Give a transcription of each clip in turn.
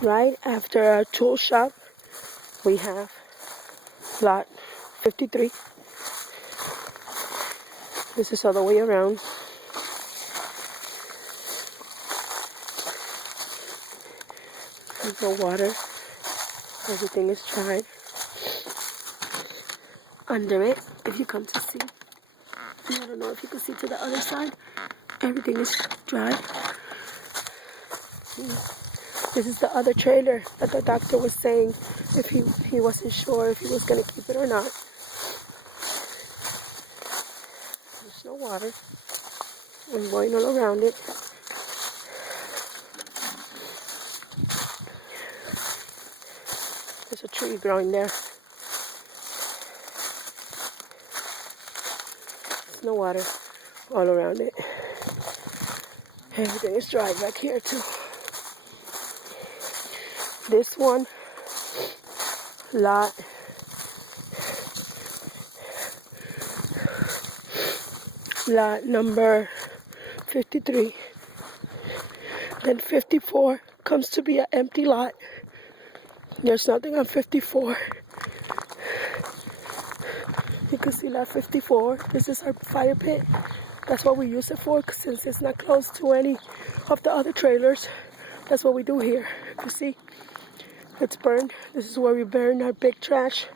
Right after our tool shop, we have lot 53. This is all the way around. There's no water. Everything is dried. Under it, if you come to see, I don't know if you can see to the other side, everything is dry. This is the other trailer that the doctor was saying if he wasn't sure if he was going to keep it or not. There's no water. I'm going all around it. There's a tree growing there. There's no water all around it. Everything is dry back here too. This one, lot number 53. Then 54 comes to be an empty lot. There's nothing on 54. You can see lot 54. This is our fire pit. That's what we use it for, since it's not close to any of the other trailers. That's what we do here. You see, it's burned. This is where we burn our big trash.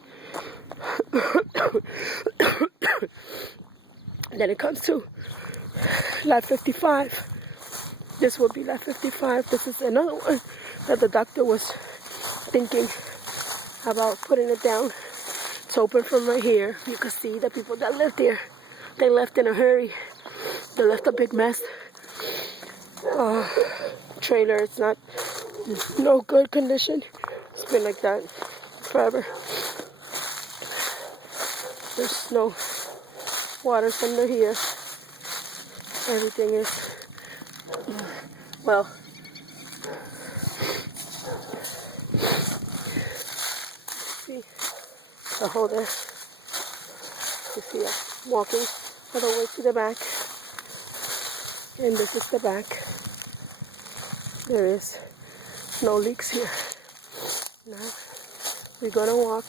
Then it comes to lot 55. This will be lot 55. This is another one that the doctor was thinking about putting it down. It's open from right here. You can see the people that lived here. They left in a hurry. They left a big mess. Trailer, it's not no good condition. It's been like that forever. There's no water under here. Everything is, well, see the hole there. You see I'm walking all the way to the back. And this is the back. There is no leaks here. Now we're gonna walk.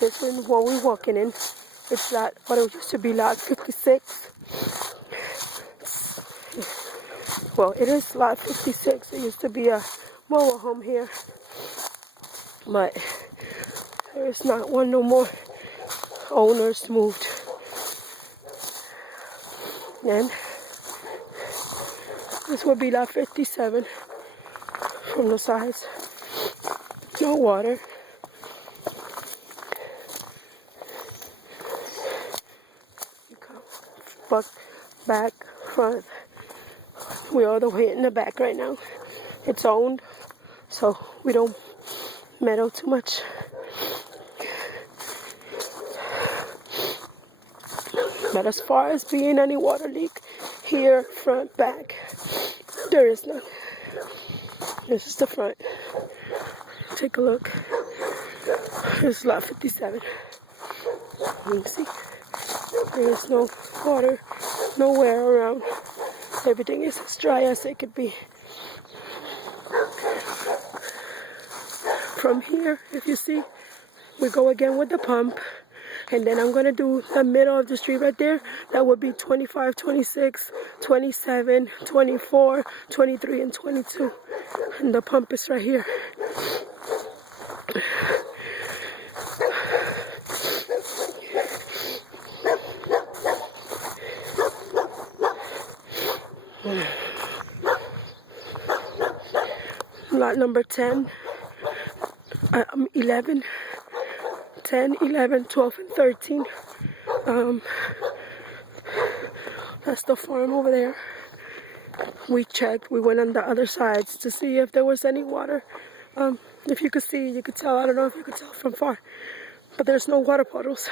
This one, what we're walking in, it's lot, what it used to be lot 56. Well, it is lot 56. It used to be a mobile home here, but there is not one no more. Owners moved. Then this would be lot 57 from the sides. No water. You come back, front. We're all the way in the back right now. It's owned, so we don't meddle too much. But as far as being any water leak, here, front, back, there is none. This is the front. Take a look. This is lot 57. You can see there is no water nowhere around. Everything is as dry as it could be. From here, if you see, we go again with the pump. And then I'm going to do the middle of the street right there. That would be 25, 26, 27, 24, 23, and 22. And the pump is right here. Lot number 10, 11. 10, 11, 12, and 13. That's the farm over there. We checked. We went on the other sides to see if there was any water. If you could see, you could tell. I don't know if you could tell from far. But there's no water puddles.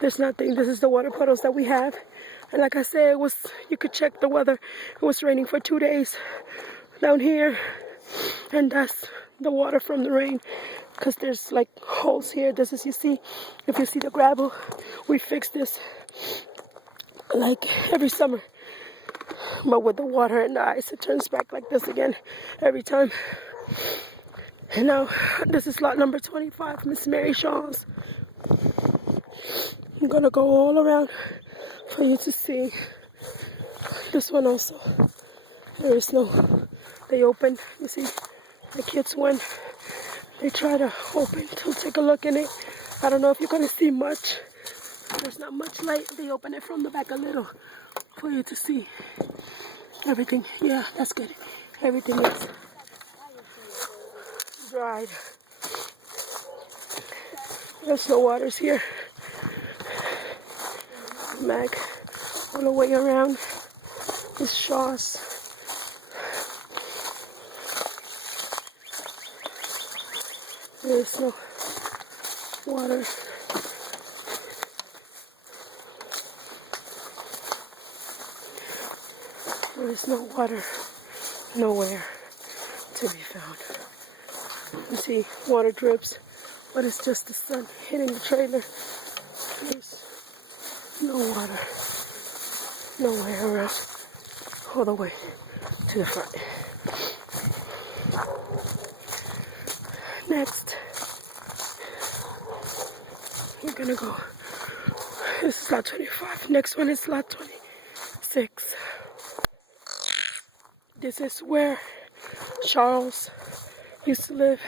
There's nothing. This is the water puddles that we have. And like I said, you could check the weather. It was raining for 2 days down here. And that's the water from the rain. Because there's like holes here. This is, you see, if you see the gravel, we fix this like every summer. But with the water and the ice, it turns back like this again every time. And now, this is lot number 25, Miss Mary Shaw's. I'm gonna go all around for you to see. This one also. There is no, they open, you see, the kids went, they try to open to take a look in it. I don't know if you're gonna see much. There's not much light. They open it from the back a little for you to see everything. Yeah, that's good. Everything is dried. There's no waters here. Mag, all the way around is Shaw's. There is no water. There is no water nowhere to be found. You see water drips, but it's just the sun hitting the trailer. There's no water nowhere around, all the way to the front. Next, we're gonna go. This is lot 25. Next one is lot 26. This is where Charles used to live.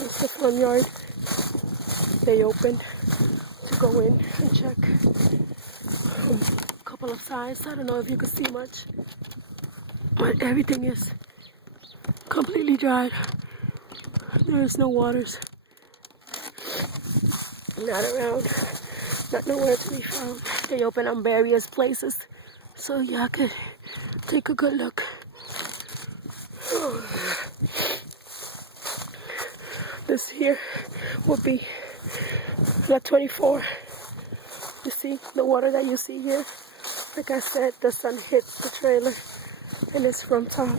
It's the front yard. They opened to go in and check a couple of sides. I don't know if you can see much, but everything is completely dried. There is no waters. Not around. Not nowhere to be found. They open on various places, so y'all could take a good look. This here would be lot 24. You see the water that you see here? Like I said, the sun hits the trailer and it's from top,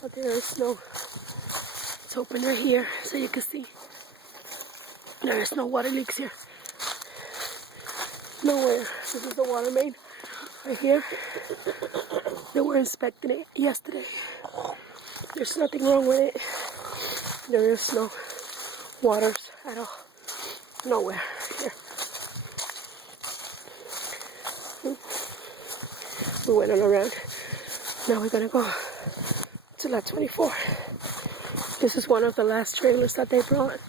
but there is no, it's open right here so you can see. There is no water leaks here. Nowhere. This is the water main right here. They were inspecting it yesterday. There's nothing wrong with it. There is no waters at all. Nowhere here. We went on around. Now we're gonna go to lot 24. This is one of the last trailers that they brought.